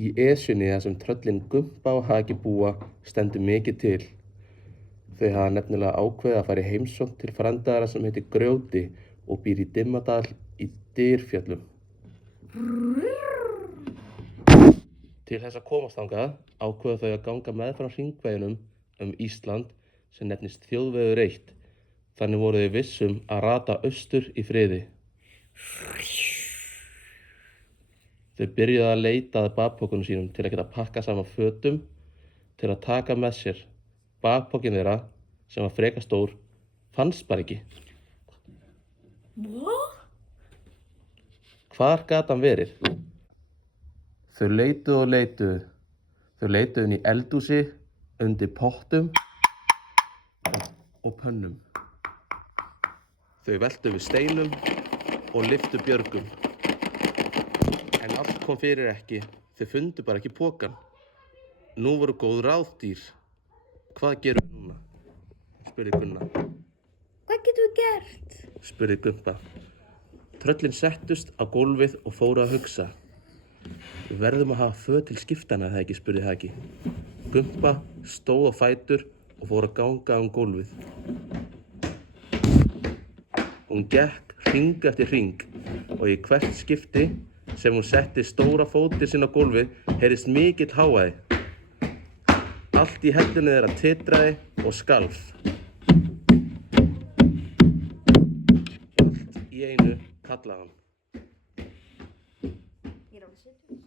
Í Esjunni þar sem tröllin Gumpa og Haki búa stendur mikið til. Þau hafa nefnilega ákveðið að fara í heimsókn til frændaðra sem heitir Grjóti og býr í Dimmadal í Dyrfjöllum. Til þess að komast þangað ákveða þau að ganga meðfram hringveginum Ísland sem nefnist Þjóðvegur 1. Þannig voru þau vissum að rata austur í friði. Þau byrjuðu að leita að bakpokunum sínum til að geta pakka saman fötum til að taka með sér. Bakpokinn þeirra, sem var frekar stór, fannst bara ekki. Hvar gat hann verið? Þau leituðu og leituðu. Þau leituðu inn í eldhúsi, undir pottum og pönnum. Þau veltu við steinum og lyftu björgum. En allt kom fyrir ekki, þau fundu bara ekki pokann. Nú voru góð ráð dýr. Hvað gerum við núna? Spurði Gunna. Hvað getum við gert? Spurði Gumpa. Tröllin settust á gólfið og fóru að hugsa. Við verðum að hafa föt til skiptana, eða ekki, spurði Haki. Gumpa stóð á fætur og fór að ganga gólfið. Hún gekk hring eftir hring og í hvert skipti sem hún setti stóra fótinn sinn á gólfið heyrðist mikill hávaði. Allt í hellunni þeirra titraði og skalf. Allt í einu kallaði hann.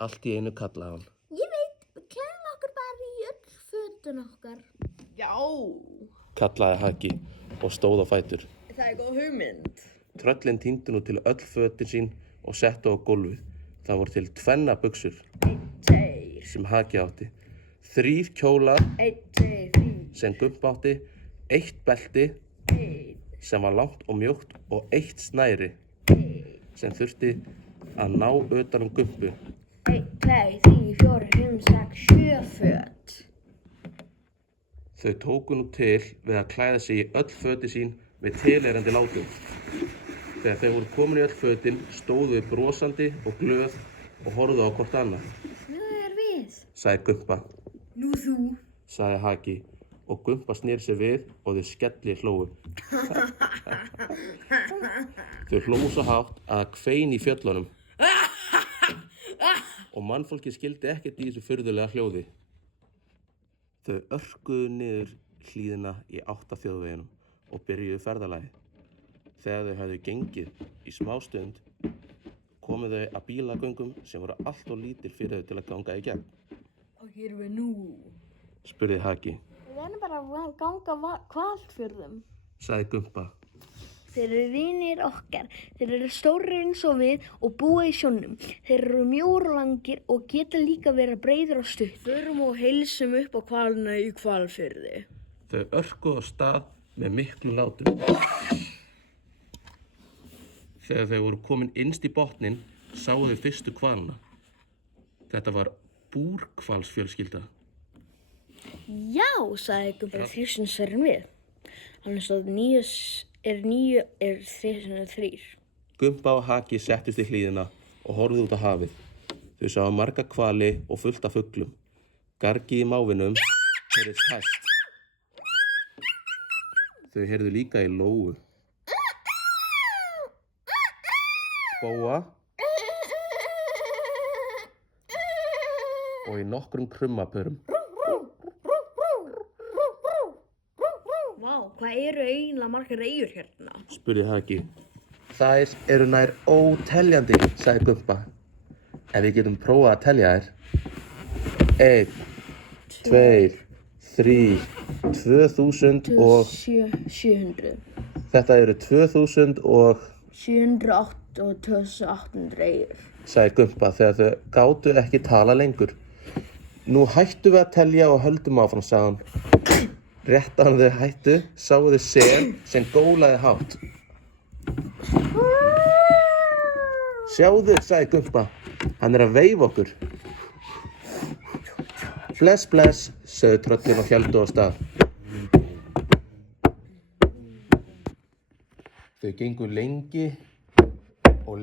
Allt í einu kallaði hann. Ég veit, við klæðum okkur bara í öll fötin okkar. Já, Kallaði Haki og stóð á fætur. það er góð hugmynd. Tröllin tíndu nú til öll fötin sín og settu á gólfið. Það voru til tvennar buxur 1, 2, sem Haki átti, 3 kjólar 1, 2, 3, sem Gumpa átti, 1 belti 1, sem var langt og mjótt og 1 snæri sem þurfti að ná utan Gumpu. 1, 2, 3, 4, 5, 6, 7 föt. Þau tóku nú til við að klæða sig í öll fötin sín með tilheyrandi látum. Þegar þau voru komin í öll fötin stóðu þau brosandi og glöð og horfðu á hvort annað. Nú er við. Sagði Gumpa. nú þú. Sagði Haki og Gumpa sneri sér við og þau skelli hlógu. Þau hlógu svo hátt að hvein í fjöllunum og mannfólkið skildi ekkert í þessu furðulega hljóði. Þau örkuðu niður hlíðina í átt að þjóðveginum og byrjuðu ferðalagið. Þegar þau höfðu gengið í smástund komu þau að bílagöngum sem voru allt of lítil fyrir þau til að ganga í gegn. Hvað gerum við nú? Spurði Haki. Við verðum bara að ganga Hvalfjörðum. Sagði Gumpa. Þeir eru vinir okkar. Þeir eru stórir eins og við og búa í sjónum. Þeir eru mjór og langir og geta líka verið breiðir og stutt. Förum og heilsum upp á hvalina í Hvalfirði. Þau örkuðu á stað með miklu látum. Þegar þau voru komin innst í botninn sáu þau fyrstu hvalina. Þetta var búrhvalsfjölskylda. Já, sagði Gumpa þrísvarinn við. Hann stóð 9 er 3 Gumpa og Haki settust í hlíðina og horfðu út á hafið. Þau sáu marga hvali og fullt af fuglum. Gargið í mávinum heyrðist hæst. Þau heyrðu líka í lóu. Spóa og í nokkrum krummapörum. Vá, hvað eru eiginlega margar eyjur hérna? Spurði Haki. Þær eru nær óteljandi, sagði Gumpa. En við getum prófað að telja þær. 1, 2, 3, 2000 og... 700. Þetta eru 2000 og... 708 eyjur. Sagði Gumpa þegar þau gátu ekki tala lengur. Nú hættum við að telja og höldum áfram, sagði hann. Rétt áður en þau hættu sáu þau sel sem gólaði hátt. Sjáðu, sagði Gumpa. Hann er að veifa okkur. Bless, bless, sögðu tröllin og héldu á stað. Þau gengu lengi og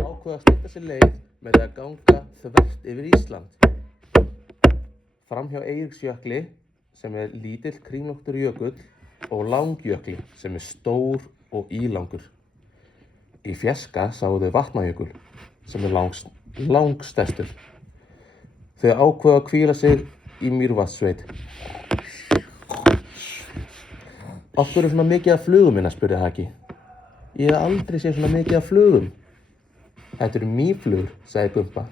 ákveðu að stytta sér leið með því að ganga þvert yfir Ísland. Framhjá Eiríksjökli sem er lítill kringlóttur jökull og Langjökli sem er stór og ílangur. Í fjarska sáu þau Vatnajökul sem er langstærstur. Þau ákveða að hvíla sig í Mývatnssveit. Af hverju er svona mikið af flugum hérna, spurði Haki. Ég hef aldrei séð svona mikið af flugum. Þetta eru mýflugur, sagði Gumpa.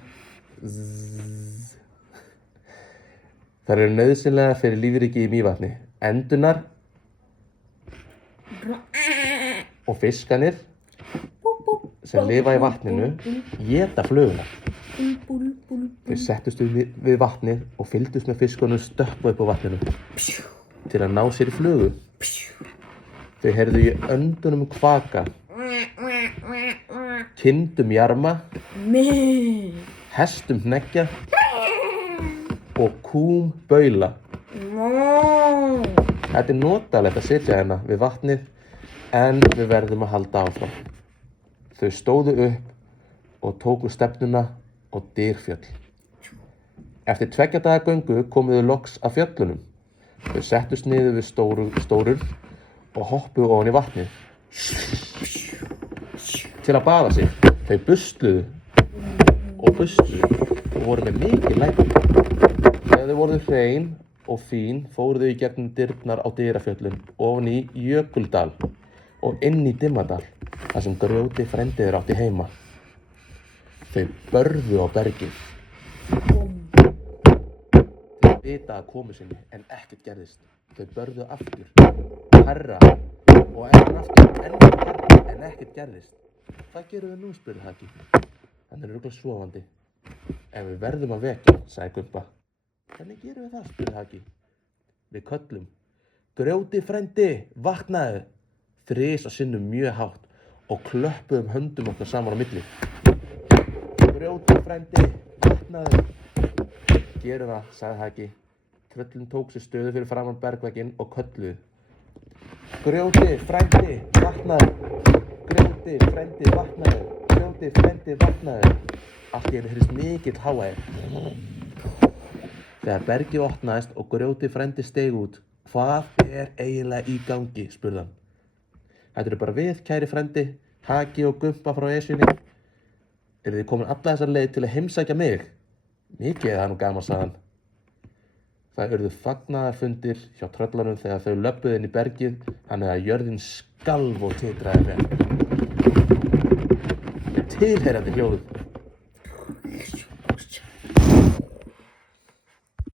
Zzz. Þær eru nauðsynlega fyrir lífríki í Mývatni. Endurnar og fiskarnir sem lifa í vatninu éta fluguna. Þau settust við vatnið og fylgdust með fiskunum stökkva upp á vatninu til að ná sér í flugu. Þau heyrðu í öndunum kvaka, kindum jarma, hestum hneggja og kúm baula. Þetta er notalegt að sitja hérna við vatnið en við verðum að halda áfram. Þau stóðu upp og tóku stefnuna á Dyrfjöll. Eftir 2 daga göngu komu þau loks að fjöllunum. Þau settust niður við stórur og hoppuðu ofan í vatnið til að baða sig. Þau busluðu og voru með mikið læti. Þegar þau voru hrein og fín fóru þau í gegnum dyrnar á Dyrafjöllum ofan í Jökuldal og inn í Dimmadal, þar sem Grjóti frændi þeirra átti heima. Þau börðu á bergið. Þau bitaði komu sinni en ekkert gerðist. Þau börðu aftur, hærra og enn aftur, hærra en ekkert gerðist. Hvað gerum við nú, spurði Haki. Hann er örugglega sofandi. En við verðum að vekja, sagði Gumpa. Hvernig gerum við það, spurði Haki. Við köllum. Grjóti frændi, vaknaðu! 3 sinnum mjög hátt og klöppuðum höndum okkar saman á milli. Grjóti frændi, vaknaðu! Gerum það, sagði Haki. Tröllin tók sér stöðu fyrir framan bergvegginn og kölluðu. Grjóti frændi, vaknaðu! Grjóti frændi, vaknaðu! Grjóti frændi, vaknaðu! Allt í einu heyrðist mikill hávaði. Þegar bergið opnaðist og Grjóti frændi steig út. Hvað er eiginlega í gangi, spurði hann. Þetta eru bara við, kæri frændi, Haki og Gumpa frá Esjunni. Eruð þið komin alla þessa leið til að heimsækja mig? Mikið er það nú gaman, sagði hann. Það urðu fagnaðarfundir hjá tröllunum þegar þau löbbuðu inn í bergið, þannig að jörðin skalf og titraði með tilheyrandi hljóðum.